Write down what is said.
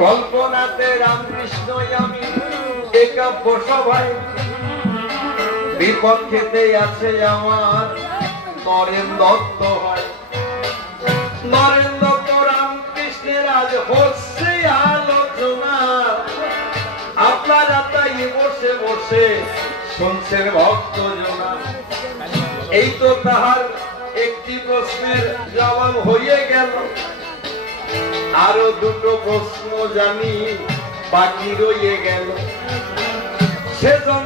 কল্পনাতে রামকৃষ্ণ আমি একাব্য সভায় বিপক্ষেতে আছে আমার নরেন দত্ত হয়। নরেন দত্ত রামকৃষ্ণের আজ হচ্ছে আলোচনা, আপনারা তাই বসে বসে শুনছেন ভক্তজনা। এই তো তাহার একটি প্রশ্নের জবাব হয়ে গেল, আরো দুটো প্রশ্ন জানি বাকি রয়ে গেল। সেজন